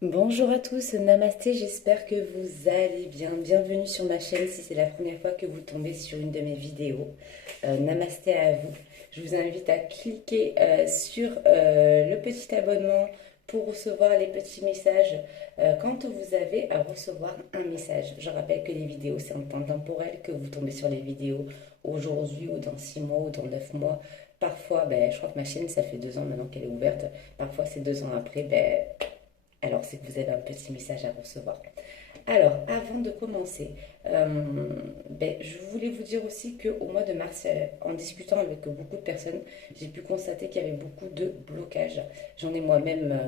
Bonjour à tous, namasté, j'espère que vous allez bien. Bienvenue sur ma chaîne si c'est la première fois que vous tombez sur une de mes vidéos. Namasté à vous. Je vous invite à cliquer sur le petit abonnement pour recevoir les petits messages quand vous avez à recevoir un message. Je rappelle que les vidéos, c'est un temps temporel, que vous tombez sur les vidéos aujourd'hui ou dans 6 mois ou dans 9 mois. Parfois, je crois que ma chaîne, ça fait 2 ans maintenant qu'elle est ouverte. Parfois, c'est 2 ans après, alors c'est que vous avez un petit message à recevoir. Alors, avant de commencer, je voulais vous dire aussi qu'au mois de mars, en discutant avec beaucoup de personnes, j'ai pu constater qu'il y avait beaucoup de blocages. Je l'ai moi-même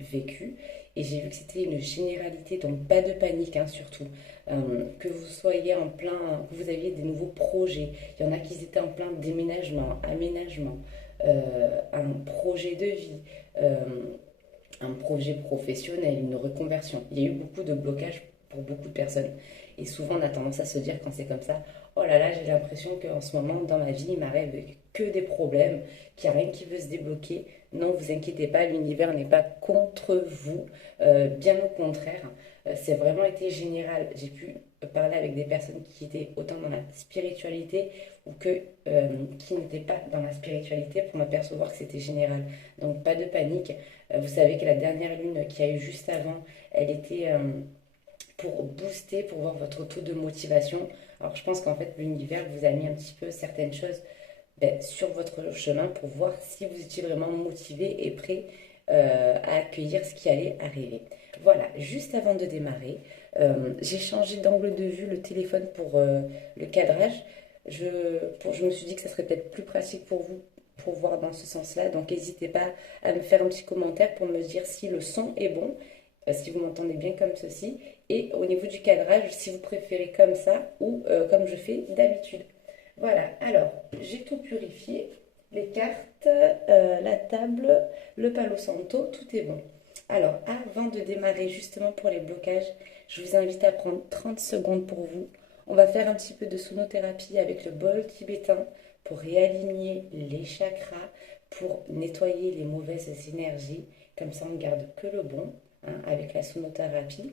vécu et j'ai vu que c'était une généralité, donc pas de panique hein, surtout. Que vous soyez en plein, que vous aviez des nouveaux projets, il y en a qui étaient en plein déménagement, aménagement, un projet de vie. Un projet professionnel, une reconversion. Il y a eu beaucoup de blocages pour beaucoup de personnes. Et souvent, on a tendance à se dire quand c'est comme ça, oh là là, j'ai l'impression qu'en ce moment, dans ma vie, il m'arrive que des problèmes, qu'il n'y a rien qui veut se débloquer. Non, vous inquiétez pas, l'univers n'est pas contre vous. Bien au contraire, c'est vraiment été général. J'ai pu parler avec des personnes qui étaient autant dans la spiritualité ou qui n'étaient pas dans la spiritualité pour m'apercevoir que c'était général. Donc pas de panique. Vous savez que la dernière lune qu'il y a eu juste avant, elle était pour booster, pour voir votre taux de motivation. Alors je pense qu'en fait l'univers vous a mis un petit peu certaines choses sur votre chemin pour voir si vous étiez vraiment motivé et prêt à accueillir ce qui allait arriver. Voilà, juste avant de démarrer, j'ai changé d'angle de vue le téléphone pour le cadrage. Je me suis dit que ça serait peut-être plus pratique pour vous pour voir dans ce sens-là. Donc n'hésitez pas à me faire un petit commentaire pour me dire si le son est bon, si vous m'entendez bien comme ceci, et au niveau du cadrage, si vous préférez comme ça ou comme je fais d'habitude. Voilà, alors j'ai tout purifié, les cartes, la table, le palo santo, tout est bon. Alors avant de démarrer justement pour les blocages, je vous invite à prendre 30 secondes pour vous. On va faire un petit peu de sonothérapie avec le bol tibétain pour réaligner les chakras, pour nettoyer les mauvaises énergies. Comme ça, on ne garde que le bon hein, avec la sonothérapie.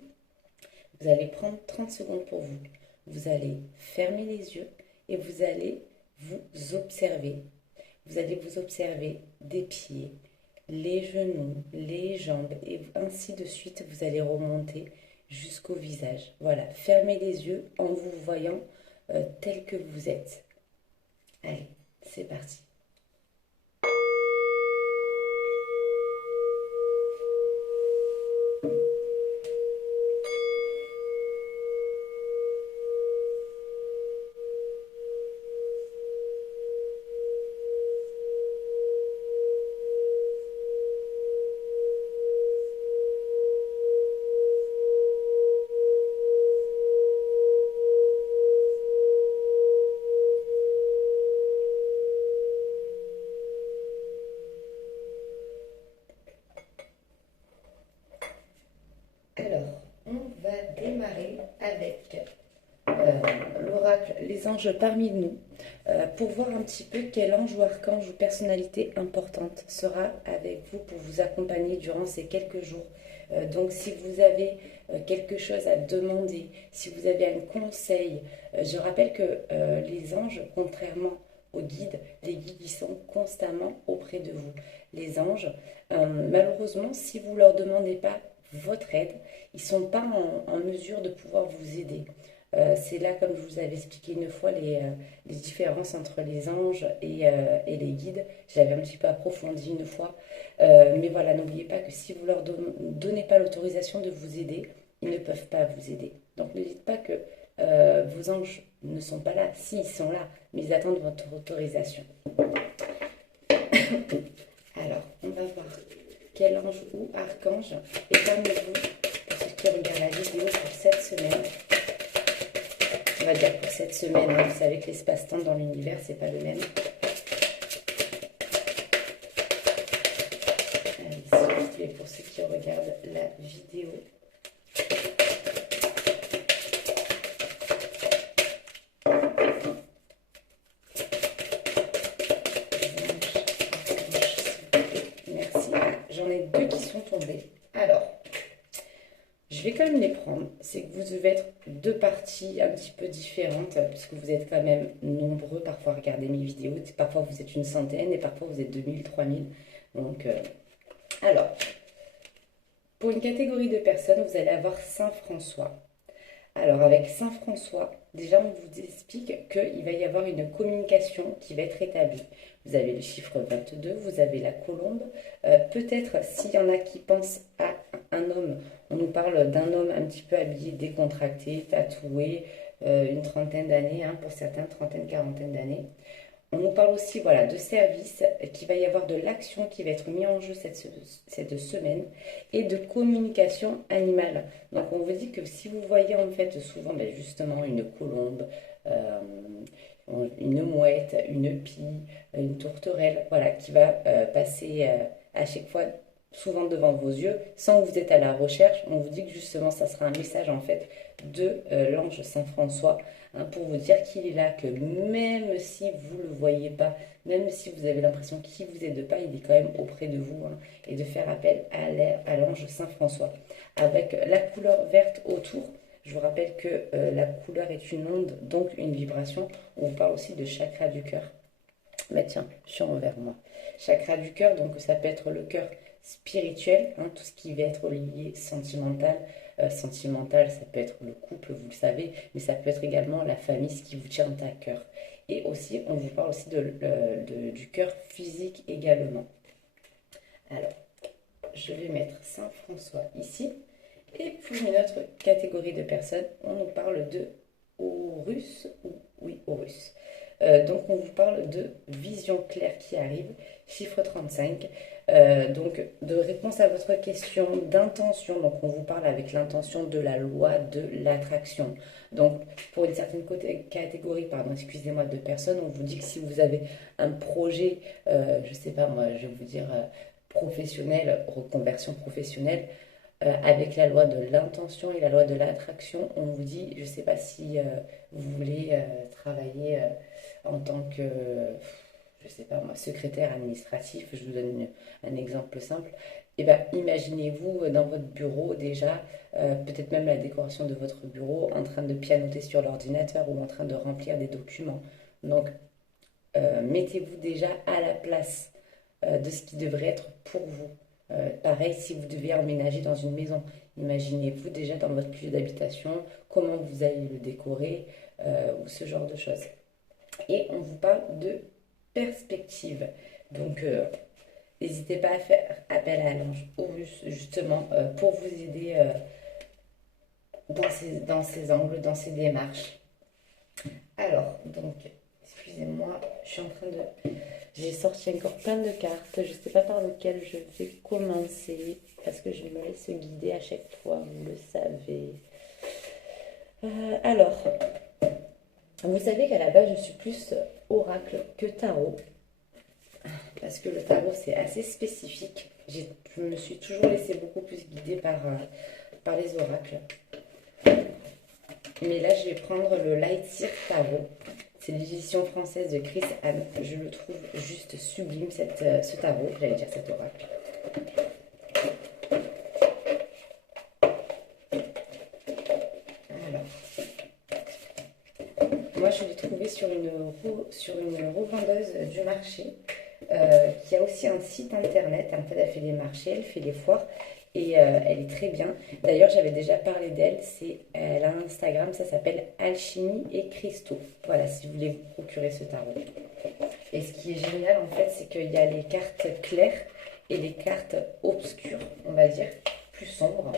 Vous allez prendre 30 secondes pour vous. Vous allez fermer les yeux et vous allez vous observer. Vous allez vous observer des pieds, les genoux, les jambes et ainsi de suite. Vous allez remonter jusqu'au visage. Voilà, fermez les yeux en vous voyant tel que vous êtes. Allez, c'est parti. Alors, on va démarrer avec l'oracle Les anges parmi nous pour voir un petit peu quel ange ou archange ou personnalité importante sera avec vous pour vous accompagner durant ces quelques jours. Donc si vous avez quelque chose à demander, si vous avez un conseil, je rappelle que les anges, contrairement aux guides, les guides ils sont constamment auprès de vous. Les anges, malheureusement, si vous ne leur demandez pas votre aide, ils ne sont pas en mesure de pouvoir vous aider. C'est là, comme je vous avais expliqué une fois, les différences entre les anges et les guides. J'avais un petit peu approfondi une fois. Mais voilà, n'oubliez pas que si vous leur donnez pas l'autorisation de vous aider, ils ne peuvent pas vous aider. Donc ne dites pas que vos anges ne sont pas là. Si, ils sont là, mais ils attendent votre autorisation. Alors, on va voir quel ange ou archange est parmi vous pour ceux qui regardent la vidéo pour cette semaine. On va dire pour cette semaine, hein. Vous savez que l'espace-temps dans l'univers, c'est pas le même. Allez, s'il vous plaît, pour ceux qui regardent la vidéo. Merci. J'en ai deux qui sont tombés. Alors, Alors, je vais quand même les prendre. C'est que vous devez être deux parties un petit peu différentes, puisque vous êtes quand même nombreux parfois à regarder mes vidéos. Parfois vous êtes une centaine et parfois vous êtes 2000, 3000. Donc, alors, pour une catégorie de personnes, vous allez avoir Saint François. Alors, avec Saint François, déjà, on vous explique qu'il va y avoir une communication qui va être établie. Vous avez le chiffre 22, vous avez la colombe. Peut-être, s'il y en a qui pensent à un homme, on nous parle d'un homme un petit peu habillé, décontracté, tatoué, une trentaine d'années, hein, pour certains, trentaine, quarantaine d'années. On nous parle aussi, voilà, de service, qu'il va y avoir de l'action qui va être mise en jeu cette semaine et de communication animale. Donc on vous dit que si vous voyez en fait souvent justement une colombe, euh, une mouette, une pie, une tourterelle, voilà, qui va passer à chaque fois souvent devant vos yeux, sans que vous êtes à la recherche, on vous dit que justement ça sera un message en fait de l'ange Saint François, hein, pour vous dire qu'il est là, que même si vous ne le voyez pas, même si vous avez l'impression qu'il vous aide pas, il est quand même auprès de vous, hein, et de faire appel à l'ange Saint François. Avec la couleur verte autour, je vous rappelle que la couleur est une onde, donc une vibration. On vous parle aussi de chakra du cœur. Mais tiens, je suis envers moi. Chakra du cœur, donc ça peut être le cœur spirituel, hein, tout ce qui va être lié sentimental. Sentimental, ça peut être le couple, vous le savez, mais ça peut être également la famille, ce qui vous tient à cœur. Et aussi, on vous parle aussi du cœur physique également. Alors, je vais mettre Saint François ici. Et pour une autre catégorie de personnes, on nous parle de Horus, oui, Horus. Donc on vous parle de vision claire qui arrive, chiffre 35. Donc de réponse à votre question d'intention, donc on vous parle avec l'intention de la loi de l'attraction. Donc pour une certaine catégorie, pardon, excusez-moi, de personnes, on vous dit que si vous avez un projet, je sais pas moi, je vais vous dire professionnel, reconversion professionnelle, avec la loi de l'intention et la loi de l'attraction, on vous dit, je ne sais pas si vous voulez travailler en tant que, je ne sais pas moi, secrétaire administratif, je vous donne un exemple simple. Et bien, imaginez-vous dans votre bureau déjà, peut-être même la décoration de votre bureau, en train de pianoter sur l'ordinateur ou en train de remplir des documents. Donc, mettez-vous déjà à la place de ce qui devrait être pour vous. Pareil, si vous devez emménager dans une maison, imaginez-vous déjà dans votre lieu d'habitation, comment vous allez le décorer, ou ce genre de choses. Et on vous parle de perspective. Donc, n'hésitez pas à faire appel à l'ange Horus, justement, pour vous aider dans ces angles, dans ces démarches. Alors, donc, excusez-moi, je suis en train de... J'ai sorti encore plein de cartes. Je ne sais pas par lequel je vais commencer parce que je me laisse guider à chaque fois, vous le savez. Alors, vous savez qu'à la base, je suis plus oracle que tarot. Parce que le tarot, c'est assez spécifique. Je me suis toujours laissée beaucoup plus guider par les oracles. Mais là, je vais prendre le Light Seer Tarot. C'est l'édition française de Chris Anne. Je le trouve juste sublime, ce tarot. J'allais dire cet oracle. Alors. Moi, je l'ai trouvé sur une revendeuse du marché qui a aussi un site internet. En fait, elle fait des marchés, elle fait des foires. Et elle est très bien. D'ailleurs, j'avais déjà parlé d'elle. Elle a un Instagram, ça s'appelle Alchimie et Cristaux. Voilà, si vous voulez vous procurer ce tarot. Et ce qui est génial, en fait, c'est qu'il y a les cartes claires et les cartes obscures, on va dire, plus sombres.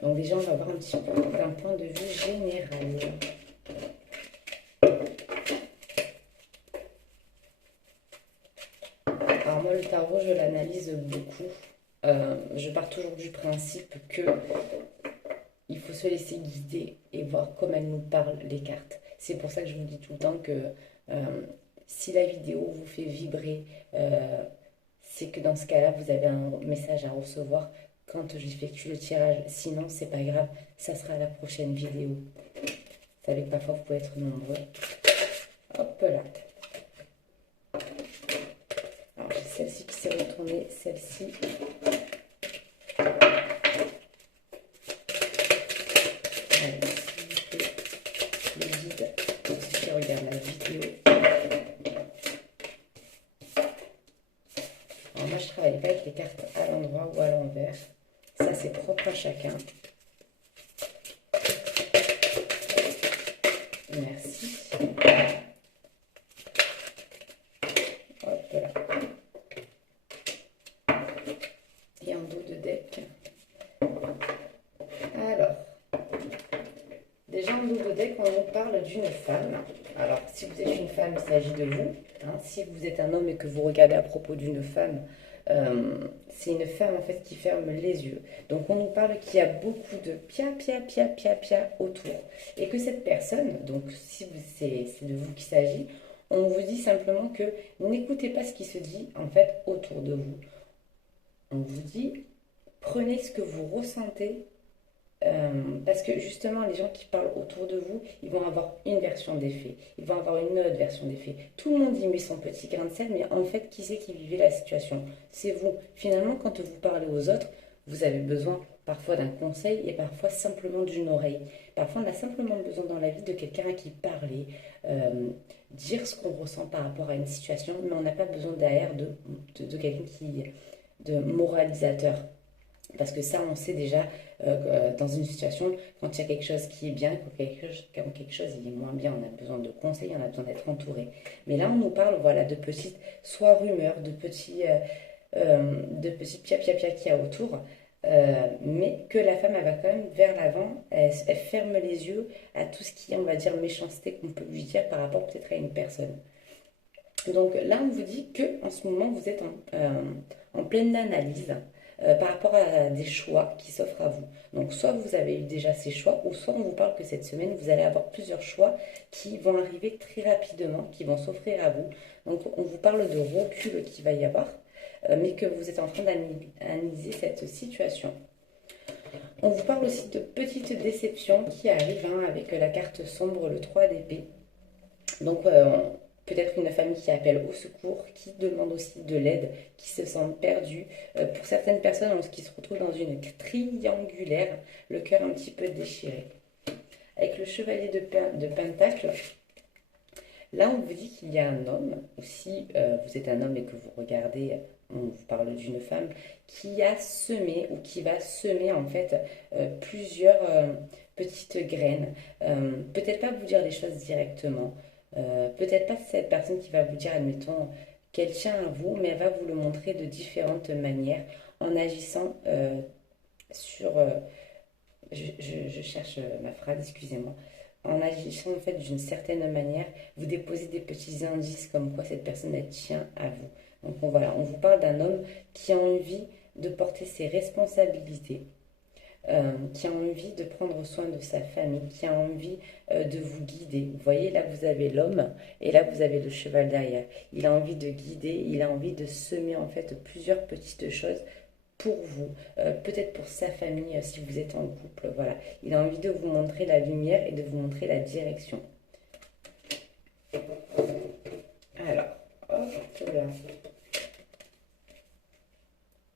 Donc déjà, on va voir un petit peu d'un point de vue général. Alors moi, le tarot, je l'analyse beaucoup. Je pars toujours du principe que il faut se laisser guider et voir comment elles nous parlent, les cartes. C'est pour ça que je vous dis tout le temps que si la vidéo vous fait vibrer, c'est que dans ce cas-là, vous avez un message à recevoir quand j'effectue le tirage. Sinon, c'est pas grave, ça sera la prochaine vidéo. Vous savez que parfois, vous pouvez être nombreux. Hop là. Alors, j'ai celle-ci qui s'est retournée, celle-ci. l'envers. Ça, c'est propre à chacun. Merci. Hop là. Et en dos de deck. Alors, déjà en dos de deck, on nous parle d'une femme. Alors, si vous êtes une femme, il s'agit de vous. Hein. Si vous êtes un homme et que vous regardez à propos d'une femme, c'est une femme en fait qui ferme les yeux. Donc on nous parle qu'il y a beaucoup de pia pia pia pia pia autour. Et que cette personne, donc si c'est de vous qu'il s'agit, on vous dit simplement que n'écoutez pas ce qui se dit en fait autour de vous. On vous dit, prenez ce que vous ressentez. Parce que justement, les gens qui parlent autour de vous, ils vont avoir une version des faits, ils vont avoir une autre version des faits. Tout le monde y met son petit grain de sel, mais en fait, qui c'est qui vivait la situation? C'est vous. Finalement, quand vous parlez aux autres, vous avez besoin parfois d'un conseil et parfois simplement d'une oreille. Parfois, on a simplement besoin dans la vie de quelqu'un à qui parler, dire ce qu'on ressent par rapport à une situation, mais on n'a pas besoin derrière de quelqu'un de moralisateur. Parce que ça, on sait déjà dans une situation, quand il y a quelque chose qui est bien, quand quelque chose il est moins bien, on a besoin de conseils, on a besoin d'être entouré. Mais là, on nous parle voilà, de petites, soit rumeurs, de petits pia-pia-pia qu'il y a autour, mais que la femme, elle va quand même vers l'avant, elle ferme les yeux à tout ce qui est, on va dire, méchanceté qu'on peut lui dire par rapport peut-être à une personne. Donc là, on vous dit que en ce moment, vous êtes en pleine analyse par rapport à des choix qui s'offrent à vous. Donc soit vous avez eu déjà ces choix, ou soit on vous parle que cette semaine, vous allez avoir plusieurs choix qui vont arriver très rapidement, qui vont s'offrir à vous. Donc on vous parle de recul qu'il va y avoir, mais que vous êtes en train d'analyser cette situation. On vous parle aussi de petites déceptions qui arrivent avec la carte sombre, le 3 d'épée. Donc peut-être une famille qui appelle au secours, qui demande aussi de l'aide, qui se sent perdue. Pour certaines personnes, qui se retrouvent dans une triangulaire, le cœur un petit peu déchiré. Avec le chevalier de Pentacle, là on vous dit qu'il y a un homme, ou si vous êtes un homme et que vous regardez, on vous parle d'une femme, qui a semé ou qui va semer en fait plusieurs petites graines. Peut-être pas vous dire les choses directement. Peut-être pas cette personne qui va vous dire, admettons, qu'elle tient à vous, mais elle va vous le montrer de différentes manières en agissant sur... je cherche ma phrase, excusez-moi. En agissant en fait d'une certaine manière, vous déposez des petits indices comme quoi cette personne elle tient à vous. Donc voilà, on vous parle d'un homme qui a envie de porter ses responsabilités, qui a envie de prendre soin de sa famille, qui a envie de vous guider. Vous voyez, là vous avez l'homme et là vous avez le cheval derrière. Il a envie de guider, il a envie de semer en fait plusieurs petites choses pour vous, peut-être pour sa famille si vous êtes en couple. Voilà, il a envie de vous montrer la lumière et de vous montrer la direction. Alors, hop là.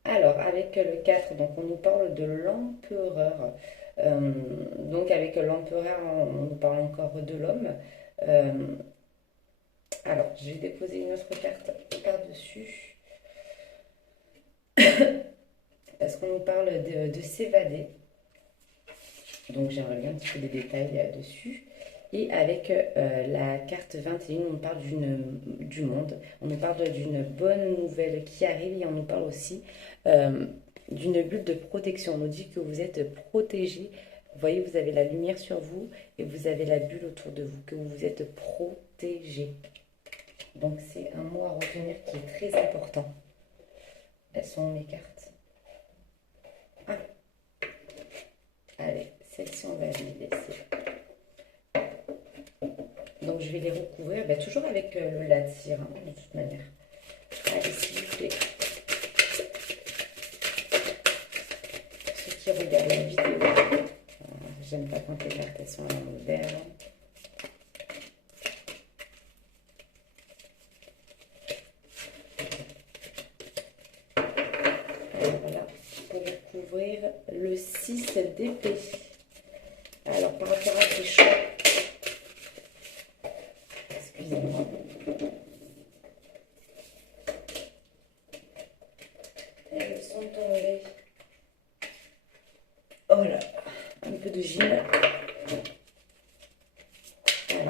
Alors, avec le 4, donc on nous parle de l'empereur. Donc avec l'empereur, on nous parle encore de l'homme. Alors, je vais déposer une autre carte par-dessus. Parce qu'on nous parle de s'évader. Donc j'aimerais bien un petit peu des détails dessus. Et avec la carte 21, on parle du monde. On nous parle d'une bonne nouvelle qui arrive et on nous parle aussi d'une bulle de protection. On nous dit que vous êtes protégé. Vous voyez, vous avez la lumière sur vous et vous avez la bulle autour de vous, que vous êtes protégé. Donc c'est un mot à retenir qui est très important. Elles sont mes cartes. Ah. Allez, celle-ci on va les laisser. Donc je vais les recouvrir, toujours avec le latir, de toute manière. Allez, s'il vous plaît. Ceux qui regardent la vidéo, j'aime pas quand les cartes sont à l'envers. Voilà, pour recouvrir le 6 d'épée. Alors, par rapport à ces choix, excusez-moi. Elles sont tombées. peu de gym. Voilà.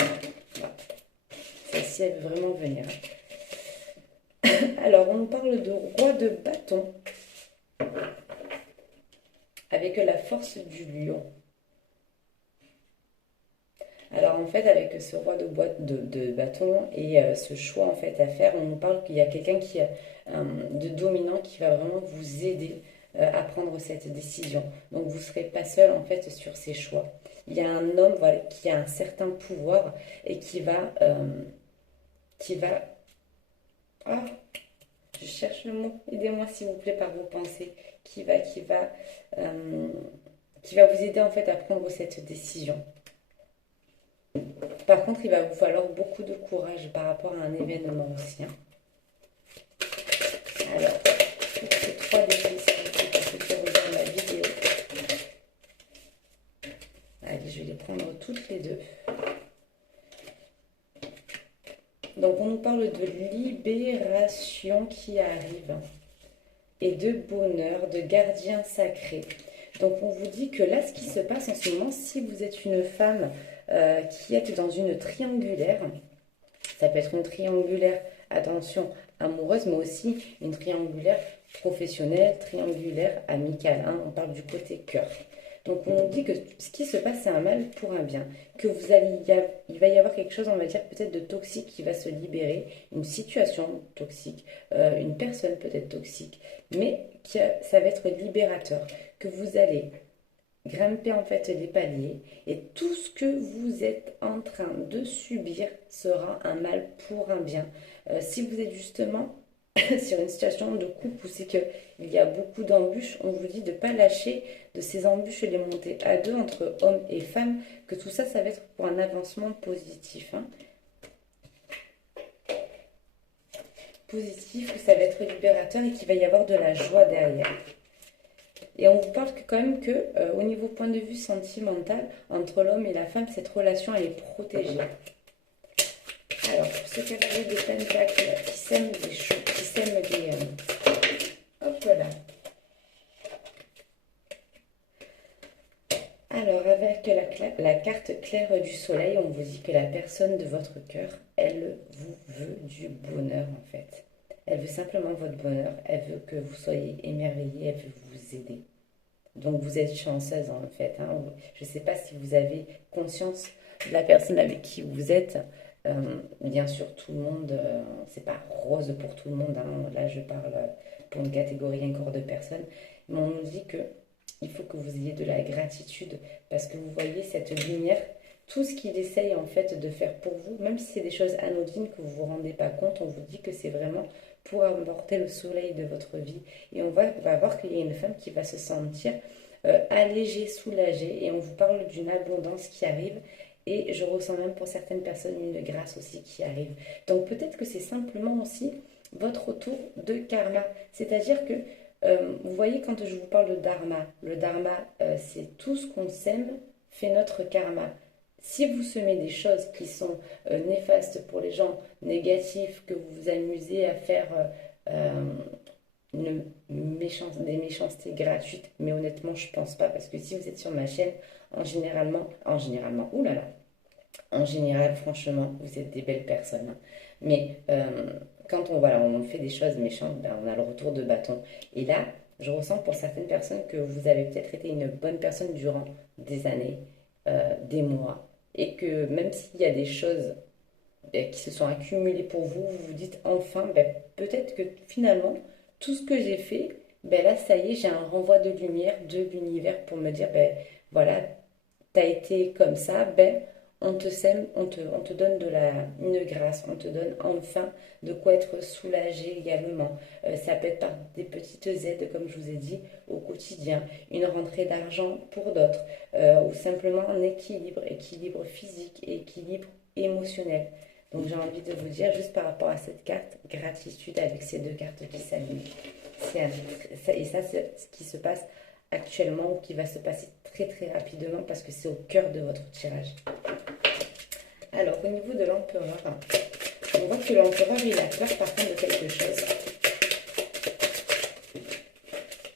Celle-ci, elle veut vraiment venir. Alors, on nous parle de roi de bâton avec la force du lion. Alors en fait, avec ce roi de bâton et ce choix en fait à faire, on nous parle qu'il y a quelqu'un de dominant qui va vraiment vous aider à prendre cette décision. Donc vous ne serez pas seul en fait sur ces choix. Il y a un homme voilà, qui a un certain pouvoir et qui va... Ah, je cherche le mot. Aidez-moi s'il vous plaît par vos pensées. Euh, qui va vous aider en fait à prendre cette décision. Par contre, il va vous falloir beaucoup de courage par rapport à un événement aussi. Hein. Alors, ces 3 défis, pour ceux qui regardent la vidéo. Allez, je vais les prendre toutes les deux. Donc, on nous parle de libération qui arrive et de bonheur, de gardien sacré. Donc, on vous dit que là, ce qui se passe en ce moment, si vous êtes une femme qui est dans une triangulaire, ça peut être une triangulaire, attention, amoureuse, mais aussi une triangulaire professionnelle, triangulaire amicale. Hein, on parle du côté cœur. Donc on dit que ce qui se passe, c'est un mal pour un bien. Que il va y avoir quelque chose, on va dire peut-être de toxique qui va se libérer, une situation toxique, une personne peut-être toxique, mais ça va être libérateur. Que vous allez grimper en fait les paliers et tout ce que vous êtes en train de subir sera un mal pour un bien. Si vous êtes justement sur une situation de couple où c'est qu'il y a beaucoup d'embûches, on vous dit de ne pas lâcher de ces embûches et les monter à deux entre hommes et femmes, que tout ça, ça va être pour un avancement positif. Hein. Positif, que ça va être libérateur et qu'il va y avoir de la joie derrière. Et on vous parle quand même que, au niveau point de vue sentimental, entre l'homme et la femme, cette relation, elle est protégée. Alors, pour ce cavalier de pentacles qui sème des choses, qui sème des... hop là. Alors, avec la carte claire du soleil, on vous dit que la personne de votre cœur, elle vous veut du bonheur, en fait. Elle veut simplement votre bonheur, elle veut que vous soyez émerveillés, elle veut vous aider. Donc vous êtes chanceuse en fait. Hein. Je ne sais pas si vous avez conscience de la personne avec qui vous êtes. Bien sûr, tout le monde, c'est pas rose pour tout le monde. Hein. Là, je parle pour une catégorie encore de personnes. Mais on nous dit que il faut que vous ayez de la gratitude parce que vous voyez cette lumière, tout ce qu'il essaye en fait de faire pour vous, même si c'est des choses anodines que vous ne vous rendez pas compte, on vous dit que c'est vraiment pour apporter le soleil de votre vie. Et on va voir qu'il y a une femme qui va se sentir allégée, soulagée. Et on vous parle d'une abondance qui arrive. Et je ressens même pour certaines personnes une grâce aussi qui arrive. Donc peut-être que c'est simplement aussi votre retour de karma. C'est-à-dire que, vous voyez, quand je vous parle de dharma, le dharma, c'est tout ce qu'on sème fait notre karma. Si vous semez des choses qui sont néfastes pour les gens, négatifs, que vous vous amusez à faire des méchancetés gratuites, mais honnêtement, je pense pas, parce que si vous êtes sur ma chaîne, en général, franchement, vous êtes des belles personnes. Hein. Mais quand on fait des choses méchantes, ben, on a le retour de bâton. Et là, je ressens pour certaines personnes que vous avez peut-être été une bonne personne durant des années, des mois, et que même s'il y a des choses qui se sont accumulées pour vous, vous vous dites enfin, ben, peut-être que finalement, tout ce que j'ai fait, ben là, ça y est, j'ai un renvoi de lumière de l'univers pour me dire, ben voilà, t'as été comme ça, ben on te sème, on te donne une grâce, on te donne enfin de quoi être soulagé également. Ça peut être par des petites aides, comme je vous ai dit, au quotidien, une rentrée d'argent pour d'autres, ou simplement un équilibre physique et équilibre émotionnel. Donc j'ai envie de vous dire, juste par rapport à cette carte, gratitude avec ces deux cartes qui s'alignent. Et ça, c'est ce qui se passe actuellement ou qui va se passer très très rapidement parce que c'est au cœur de votre tirage. Alors au niveau de l'empereur, on voit que l'empereur il a peur par contre de quelque chose.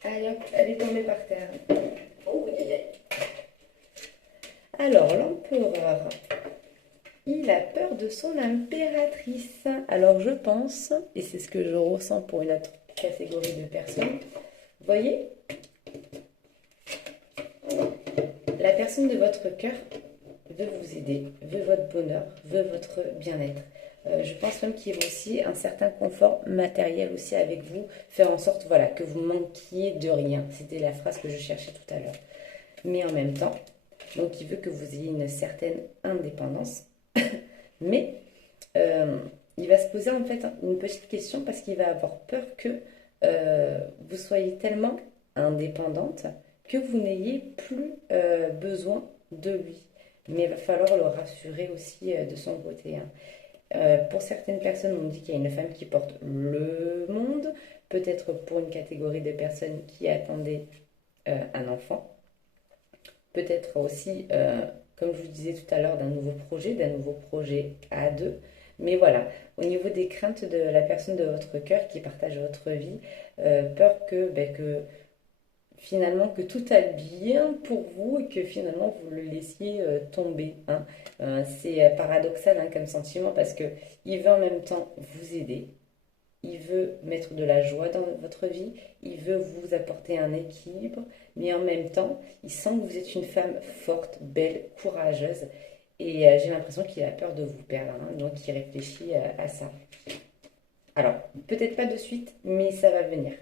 Allez hop, elle est tombée par terre. Oh, Alors, l'empereur, il a peur de son impératrice. Alors, je pense, et c'est ce que je ressens pour une autre catégorie de personnes, vous voyez, la personne de votre cœur veut vous aider, veut votre bonheur, veut votre bien-être. Je pense même qu'il veut aussi un certain confort matériel aussi avec vous, faire en sorte voilà, que vous manquiez de rien. C'était la phrase que je cherchais tout à l'heure. Mais en même temps, donc il veut que vous ayez une certaine indépendance. Mais il va se poser en fait une petite question parce qu'il va avoir peur que vous soyez tellement indépendante que vous n'ayez plus besoin de lui. Mais il va falloir le rassurer aussi de son côté, hein. Pour certaines personnes, on dit qu'il y a une femme qui porte le monde. Peut-être pour une catégorie de personnes qui attendaient un enfant. Peut-être aussi, comme je vous disais tout à l'heure, d'un nouveau projet à deux. Mais voilà, au niveau des craintes de la personne de votre cœur qui partage votre vie, peur que finalement que tout aille bien pour vous et que finalement vous le laissiez tomber, hein. C'est paradoxal hein, comme sentiment parce que il veut en même temps vous aider, il veut mettre de la joie dans votre vie, il veut vous apporter un équilibre, mais en même temps, il sent que vous êtes une femme forte, belle, courageuse et j'ai l'impression qu'il a peur de vous perdre, hein, donc il réfléchit à ça. Alors, peut-être pas de suite, mais ça va venir.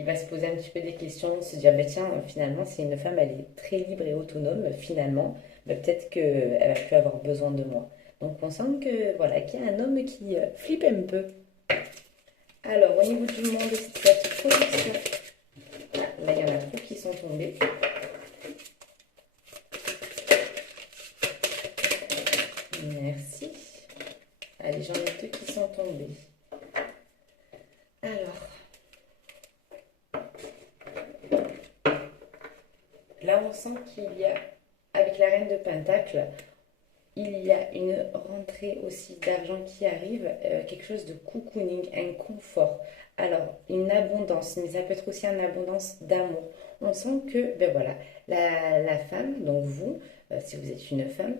Il va se poser un petit peu des questions, se dire, bah, tiens, finalement, c'est une femme, elle est très libre et autonome, finalement, bah, peut-être qu'elle va plus avoir besoin de moi. Donc on sent que voilà, qu'il y a un homme qui flippe un peu. Alors, au niveau du monde, cette protection, là, il y en a trop qui sont tombés. Merci. Allez, j'en ai deux qui sont tombés. Alors, là, on sent qu'il y a, avec la reine de Pentacle, il y a une rentrée aussi d'argent qui arrive, quelque chose de cocooning, un confort. Alors, une abondance, mais ça peut être aussi une abondance d'amour. On sent que, ben voilà, la femme, donc vous, si vous êtes une femme,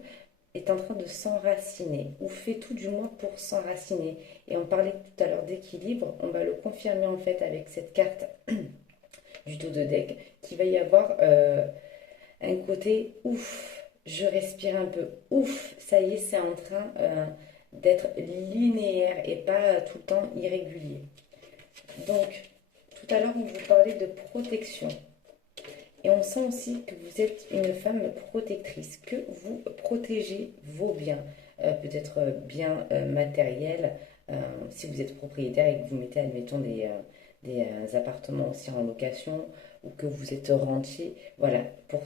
est en train de s'enraciner, ou fait tout du moins pour s'enraciner. Et on parlait tout à l'heure d'équilibre, on va le confirmer en fait avec cette carte du dos de deck, qu'il va y avoir un côté ouf, je respire un peu, ouf, ça y est, c'est en train d'être linéaire et pas tout le temps irrégulier. Donc, tout à l'heure, on vous parlait de protection. Et on sent aussi que vous êtes une femme protectrice, que vous protégez vos biens, peut-être biens matériels, si vous êtes propriétaire et que vous mettez, admettons, des appartements aussi en location ou que vous êtes rentier. Voilà, pour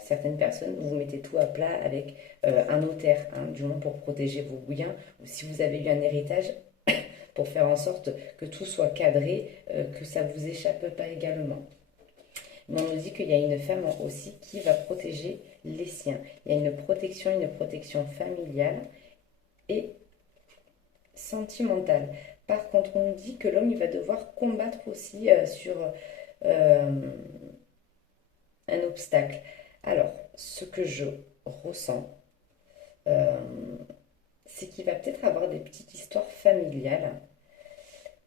certaines personnes, vous mettez tout à plat avec un notaire, hein, du moins pour protéger vos biens, ou si vous avez eu un héritage, pour faire en sorte que tout soit cadré, que ça ne vous échappe pas également. Mais on nous dit qu'il y a une femme aussi qui va protéger les siens. Il y a une protection familiale et sentimentale. Par contre, on nous dit que l'homme il va devoir combattre aussi sur un obstacle. Alors, ce que je ressens, euh, c'est qu'il va peut-être avoir des petites histoires familiales.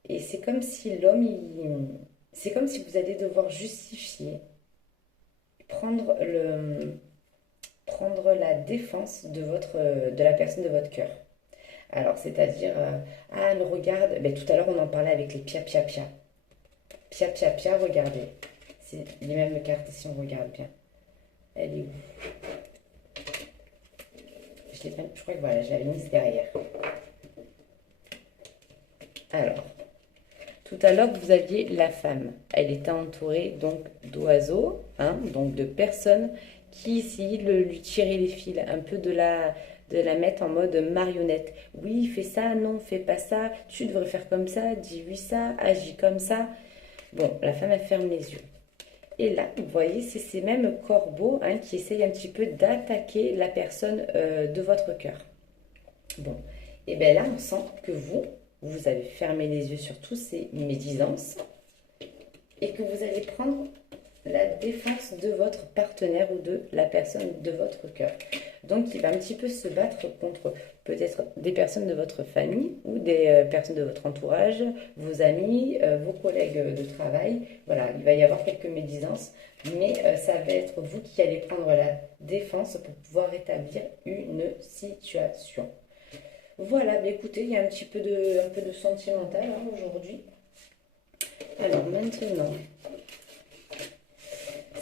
Et c'est comme si c'est comme si vous allez devoir justifier, prendre prendre la défense de la personne de votre cœur. Alors, c'est-à-dire, ah, elle regarde, ben, tout à l'heure on en parlait avec les pia pia pia. Pia pia pia, regardez. C'est les mêmes cartes si on regarde bien. Elle est où? Je crois que voilà, je l'avais mise derrière. Alors, tout à l'heure, vous aviez la femme. Elle était entourée donc d'oiseaux, hein, donc de personnes qui essayent de lui tirer les fils, un peu de la mettre en mode marionnette. Oui, fais ça, non, fais pas ça, tu devrais faire comme ça, dis oui ça, agis comme ça. Bon, la femme, elle ferme les yeux. Et là, vous voyez, c'est ces mêmes corbeaux hein, qui essayent un petit peu d'attaquer la personne de votre cœur. Bon, et bien là, on sent que vous avez fermé les yeux sur toutes ces médisances et que vous allez prendre la défense de votre partenaire ou de la personne de votre cœur. Donc, il va un petit peu se battre contre peut-être des personnes de votre famille ou des personnes de votre entourage, vos amis, vos collègues de travail. Voilà, il va y avoir quelques médisances, mais ça va être vous qui allez prendre la défense pour pouvoir établir une situation. Voilà, bah écoutez, il y a un peu de sentimental hein, aujourd'hui. Alors maintenant,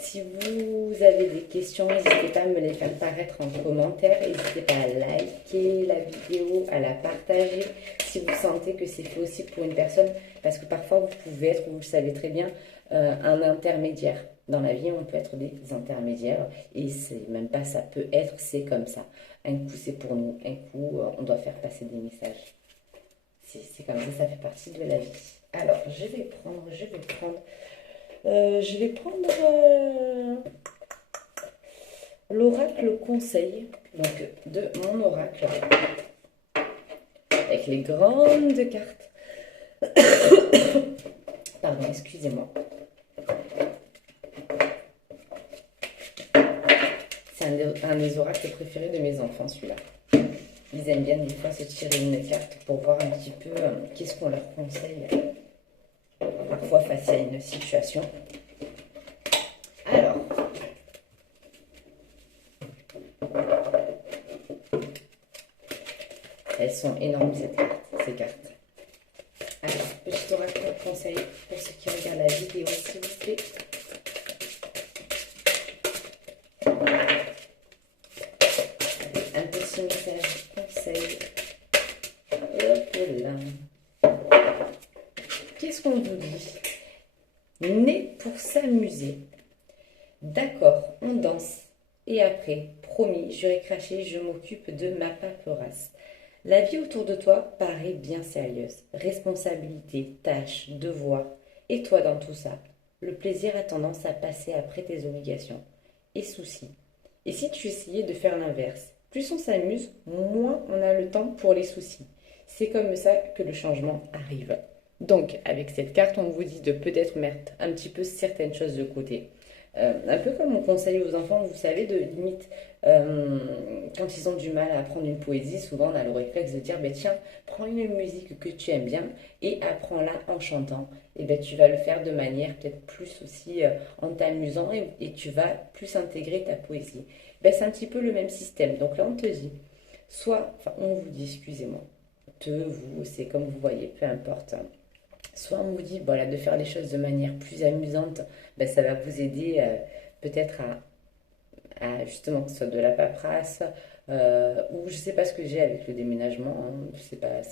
si vous avez des questions, n'hésitez pas à me les faire paraître en commentaire. N'hésitez pas à liker la vidéo, à la partager si vous sentez que c'est fait aussi pour une personne. Parce que parfois, vous pouvez être, vous le savez très bien, un intermédiaire. Dans la vie, on peut être des intermédiaires. Et c'est même pas ça peut être, c'est comme ça. Un coup, c'est pour nous. Un coup, on doit faire passer des messages. C'est comme ça fait partie de la vie. Alors, je vais prendre l'oracle conseil, donc de mon oracle, avec les grandes cartes. Pardon, excusez-moi. C'est un des oracles préférés de mes enfants, celui-là. Ils aiment bien des fois se tirer une carte pour voir un petit peu qu'est-ce qu'on leur conseille. Parfois face à une situation. Alors, elles sont énormes ces cartes. Alors, petit oracle conseil pour ceux qui regardent la vidéo, s'il vous plaît. Un petit message conseil. Hop là. Qu'est-ce qu'on vous dit? Né pour s'amuser. D'accord, on danse. Et après, promis, j'irai cracher, je m'occupe de ma paperasse. La vie autour de toi paraît bien sérieuse. Responsabilité, tâches, devoirs. Et toi dans tout ça? Le plaisir a tendance à passer après tes obligations. Et soucis. Et si tu essayais de faire l'inverse? Plus on s'amuse, moins on a le temps pour les soucis. C'est comme ça que le changement arrive. Donc, avec cette carte, on vous dit de peut-être mettre un petit peu certaines choses de côté. Un peu comme on conseille aux enfants, vous savez, de limite, quand ils ont du mal à apprendre une poésie, souvent on a le réflexe de dire, ben tiens, prends une musique que tu aimes bien et apprends-la en chantant. Et ben tu vas le faire de manière peut-être plus aussi en t'amusant et tu vas plus intégrer ta poésie. Ben, c'est un petit peu le même système. Donc là, on te dit, enfin, on vous dit, excusez-moi, vous, c'est comme vous voyez, peu importe. Soit on vous dit voilà, de faire les choses de manière plus amusante, ben, ça va vous aider peut-être à justement que ce soit de la paperasse ou je sais pas ce que j'ai avec le déménagement, hein, c'est pas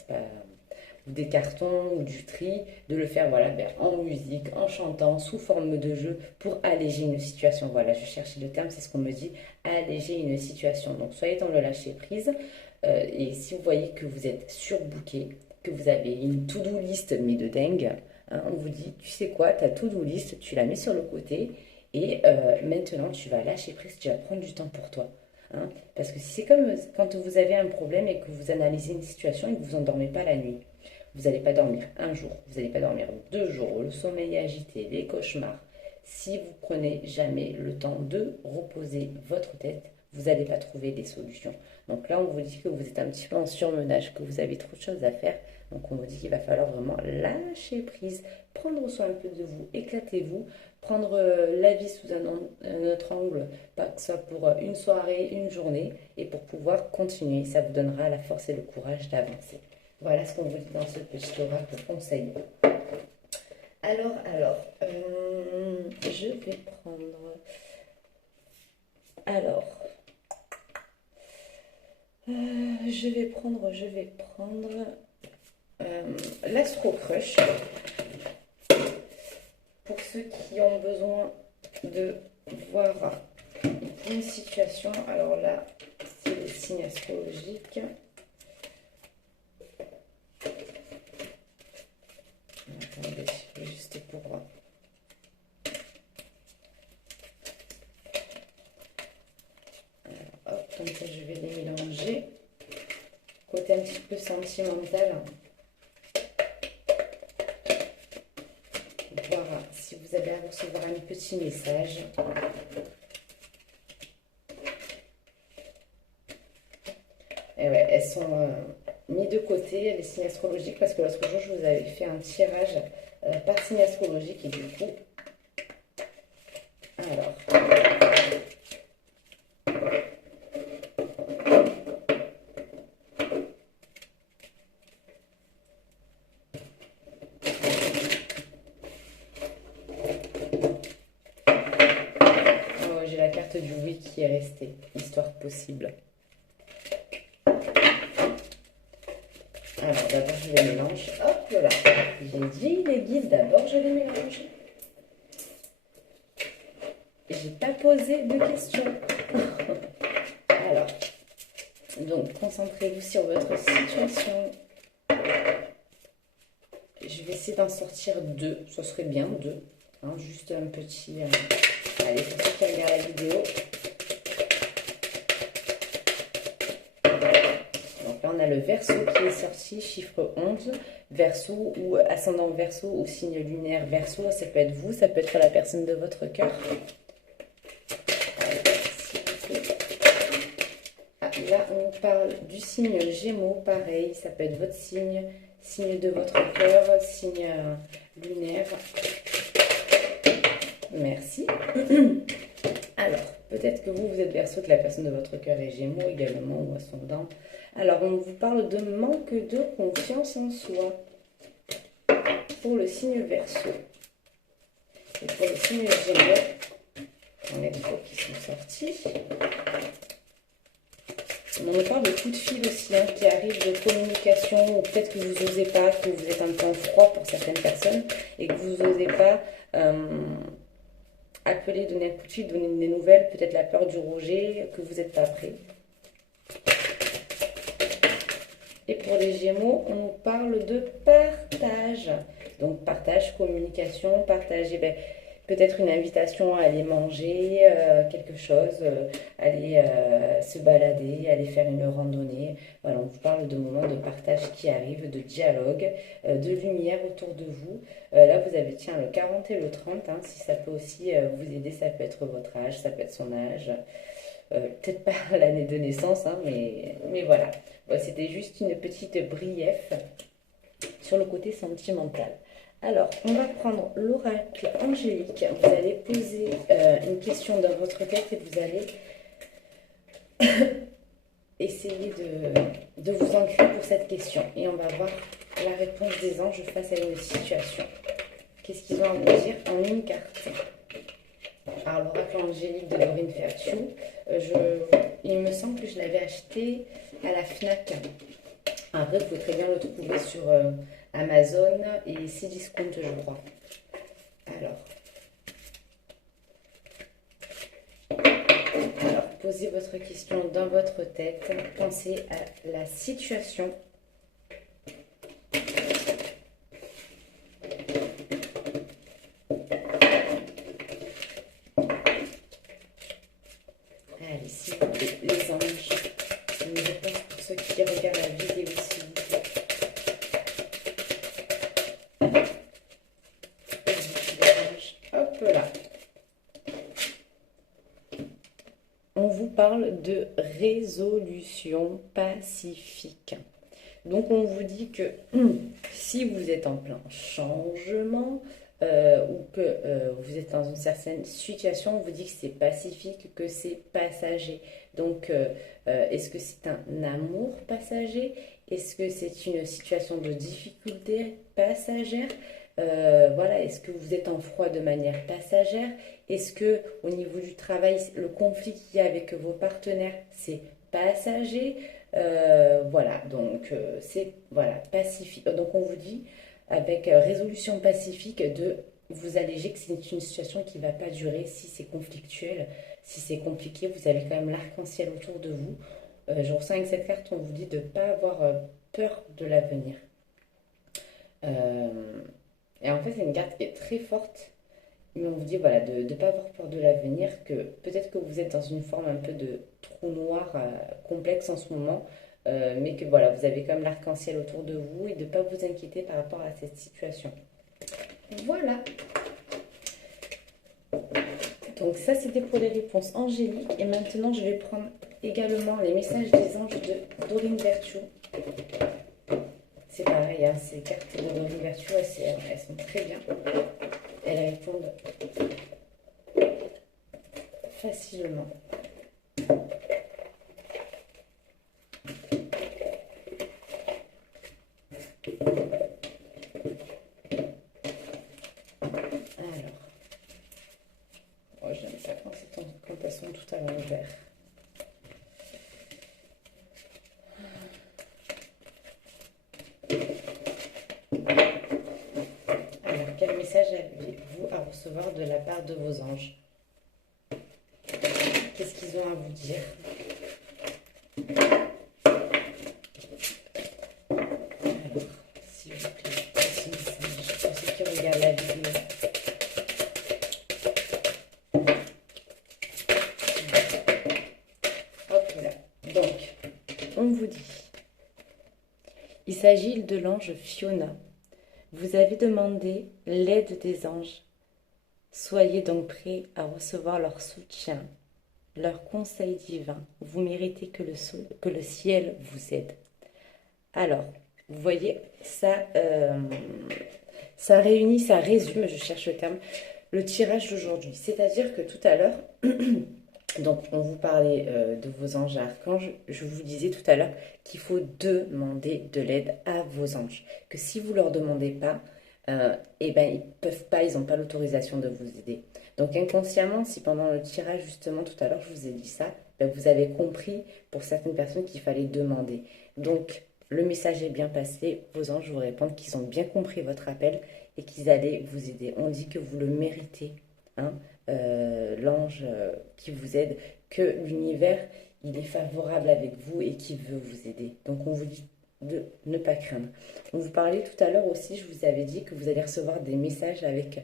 des cartons ou du tri, de le faire voilà, ben, en musique, en chantant, sous forme de jeu pour alléger une situation. Voilà, je cherchais le terme, c'est ce qu'on me dit, alléger une situation. Donc soyez dans le lâcher prise et si vous voyez que vous êtes surbooké, que vous avez une to-do list mais de dingue, hein, on vous dit, tu sais quoi, ta to-do list, tu la mets sur le côté et maintenant tu vas lâcher prise, tu vas prendre du temps pour toi. Hein, parce que c'est comme quand vous avez un problème et que vous analysez une situation et que vous endormez pas la nuit. Vous n'allez pas dormir un jour, vous n'allez pas dormir 2 jours, le sommeil est agité, les cauchemars. Si vous prenez jamais le temps de reposer votre tête, vous n'allez pas trouver des solutions. Donc là, on vous dit que vous êtes un petit peu en surmenage, que vous avez trop de choses à faire. Donc on vous dit qu'il va falloir vraiment lâcher prise, prendre soin un peu de vous, éclatez-vous, prendre la vie sous un autre angle, pas que ce soit pour une soirée, une journée, et pour pouvoir continuer. Ça vous donnera la force et le courage d'avancer. Voilà ce qu'on vous dit dans ce petit oracle conseil. Alors, je vais prendre... Alors, je vais prendre l'Astro Crush. Pour ceux qui ont besoin de voir une situation, alors là, c'est les signes astrologiques. Attendez, juste pour... Alors, hop, comme ça, je vais les mélanger. Côté un petit peu sentimental. Voir si vous vous allez recevoir un petit message. Et ouais, elles sont mises de côté, les signes astrologiques, parce que l'autre jour, je vous avais fait un tirage par signe astrologique. Et du coup, alors... Oh, j'ai la carte du oui qui est restée, histoire possible. Alors d'abord je les mélange. Hop là. J'ai dit les guides, d'abord je les mélange. J'ai pas posé de questions. Alors, donc concentrez-vous sur votre situation. Je vais essayer d'en sortir deux. Ça serait bien deux. Hein, juste un petit... Allez, pour ceux qui regardent la vidéo. Donc là, on a le Verseau qui est sorti, chiffre 11. Verseau ou ascendant Verseau ou signe lunaire Verseau, ça peut être vous, ça peut être la personne de votre cœur. Ah, là, on parle du signe Gémeaux, pareil, ça peut être votre signe, signe de votre cœur, signe lunaire. Merci. Alors, peut-être que vous êtes Verseau, que la personne de votre cœur est Gémeaux également, ou ascendant. Alors, on vous parle de manque de confiance en soi pour le signe Verseau. Et pour le signe Gémeaux, on a des mots qui sont sortis. On nous parle de coups de fil aussi, hein, qui arrivent de communication, ou peut-être que vous n'osez pas, que vous êtes un peu en froid pour certaines personnes, et que vous n'osez pas appeler, donner un coup de fil, donner des nouvelles, peut-être la peur du rejet, que vous n'êtes pas prêt. Et pour les Gémeaux, on nous parle de partage. Donc partage, communication, partager peut-être une invitation à aller manger quelque chose, aller se balader, aller faire une randonnée. Voilà, on vous parle de moments de partage qui arrivent, de dialogue, de lumière autour de vous. Là, vous avez, tiens, le 40 et le 30, hein, si ça peut aussi vous aider, ça peut être votre âge, ça peut être son âge. Peut-être pas l'année de naissance, hein, mais voilà. Bon, c'était juste une petite brief sur le côté sentimental. Alors, on va prendre l'oracle angélique. Vous allez poser une question dans votre tête et vous allez essayer de vous ancrer pour cette question. Et on va voir la réponse des anges face à une situation. Qu'est-ce qu'ils ont à vous dire en une carte? Alors, l'oracle angélique de Laurine Fertiou, il me semble que je l'avais acheté à la FNAC. Après, vous pouvez très bien le trouver sur Amazon et Cdiscount, je crois. Alors, posez votre question dans votre tête. Pensez à la situation. Allez, s'il vous plaît, les anges. Une réponse pour ceux qui regardent la vidéo, s'il vous plaît. Hop là. On vous parle de résolution pacifique. Donc on vous dit que si vous êtes en plein changement ou que vous êtes dans une certaine situation, on vous dit que c'est pacifique, que c'est passager. Donc est-ce que c'est un amour passager? Est-ce que c'est une situation de difficulté passagère? Voilà, est-ce que vous êtes en froid de manière passagère? Est-ce que au niveau du travail, le conflit qu'il y a avec vos partenaires, c'est passager? Voilà, donc c'est voilà, pacifique. Donc on vous dit avec résolution pacifique de vous alléger que c'est une situation qui ne va pas durer si c'est conflictuel, si c'est compliqué, vous avez quand même l'arc-en-ciel autour de vous. Je ressens avec cette carte, on vous dit de ne pas avoir peur de l'avenir. Et en fait, c'est une carte qui est très forte, mais on vous dit voilà, de ne pas avoir peur de l'avenir, que peut-être que vous êtes dans une forme un peu de trou noir complexe en ce moment, mais que voilà, vous avez quand même l'arc-en-ciel autour de vous et de ne pas vous inquiéter par rapport à cette situation. Voilà. Donc ça, c'était pour les réponses angéliques. Et maintenant, je vais prendre également les messages des anges de Dorine Virtue. C'est pareil, hein, ces cartes de Dorine Virtue, elles sont très bien. Elles répondent facilement. Alors, oh, j'aime ça quand elles sont toutes à l'envers. Alors, quel message avez-vous à recevoir de la part de vos anges? Qu'est-ce qu'ils ont à vous dire? Alors, s'il vous plaît, petit message pour ceux qui regardent la vidéo. Hop là. Donc, on vous dit, il s'agit de l'ange Fiona. Vous avez demandé l'aide des anges. Soyez donc prêts à recevoir leur soutien, leur conseil divin. Vous méritez que le ciel vous aide. Alors, vous voyez, ça réunit, ça résume, je cherche le terme, le tirage d'aujourd'hui. C'est-à-dire que tout à l'heure, donc on vous parlait de vos anges et archanges, je vous disais tout à l'heure qu'il faut demander de l'aide à vos anges. Que si vous ne leur demandez pas, eh ben, ils peuvent pas, ils n'ont pas l'autorisation de vous aider. Donc inconsciemment, si pendant le tirage justement tout à l'heure je vous ai dit ça, ben, vous avez compris pour certaines personnes qu'il fallait demander. Donc le message est bien passé, vos anges vous répondent qu'ils ont bien compris votre appel et qu'ils allaient vous aider. On dit que vous le méritez, hein, l'ange qui vous aide, que l'univers il est favorable avec vous et qu'il veut vous aider. Donc on vous dit de ne pas craindre. On vous parlait tout à l'heure aussi, je vous avais dit que vous allez recevoir des messages avec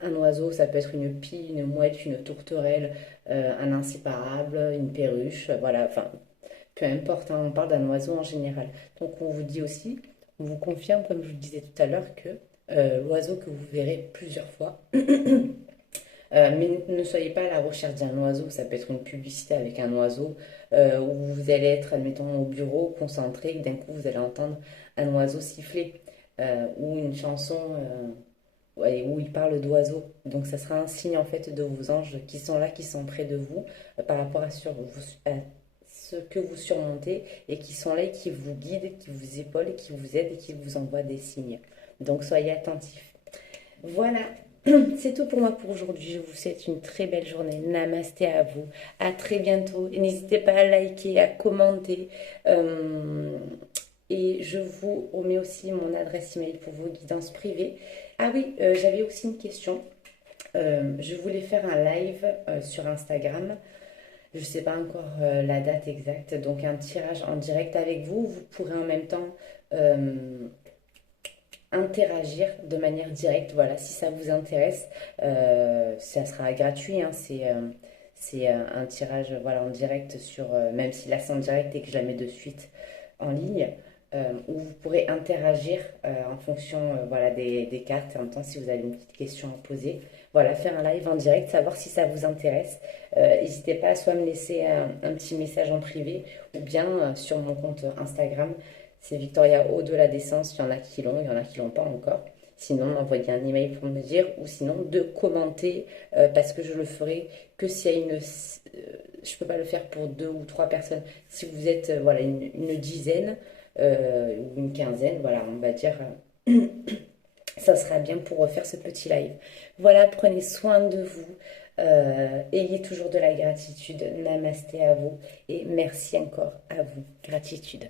un oiseau, ça peut être une pie, une mouette, une tourterelle, un inséparable, une perruche, voilà, enfin, peu importe, hein, on parle d'un oiseau en général. Donc on vous dit aussi, on vous confirme, comme je vous disais tout à l'heure, que l'oiseau que vous verrez plusieurs fois, mais ne soyez pas à la recherche d'un oiseau, ça peut être une publicité avec un oiseau, où vous allez être, admettons, au bureau, concentré, et d'un coup vous allez entendre un oiseau siffler, ou une chanson ouais, où il parle d'oiseaux. Donc ça sera un signe en fait de vos anges qui sont là, qui sont près de vous, par rapport à ce que vous surmontez, et qui sont là et qui vous guident, qui vous épaulent, qui vous aident et qui vous envoient des signes. Donc soyez attentifs. Voilà, c'est tout pour moi pour aujourd'hui. Je vous souhaite une très belle journée. Namasté à vous. À très bientôt. Et n'hésitez pas à liker, à commenter. Et je vous remets aussi mon adresse email pour vos guidances privées. Ah oui, j'avais aussi une question. Je voulais faire un live sur Instagram. Je ne sais pas encore la date exacte. Donc un tirage en direct avec vous. Vous pourrez en même temps interagir de manière directe. Voilà, si ça vous intéresse, ça sera gratuit, hein, c'est un tirage voilà, en direct sur, même si là c'est en direct et que je la mets de suite en ligne, où vous pourrez interagir en fonction voilà, des cartes, et en même temps si vous avez une petite question à poser. Voilà, faire un live en direct, savoir si ça vous intéresse. N'hésitez pas à soit me laisser un petit message en privé, ou bien sur mon compte Instagram. C'est Victoria Au-delà des sens. Il y en a qui l'ont, il y en a qui l'ont pas encore. Sinon, m'envoyer un email pour me dire, ou sinon de commenter, parce que je le ferai que s'il y a je peux pas le faire pour 2 ou 3 personnes. Si vous êtes voilà, une dizaine ou une quinzaine, voilà, on va dire, ça sera bien pour refaire ce petit live. Voilà, prenez soin de vous. Ayez toujours de la gratitude. Namasté à vous. Et merci encore à vous. Gratitude.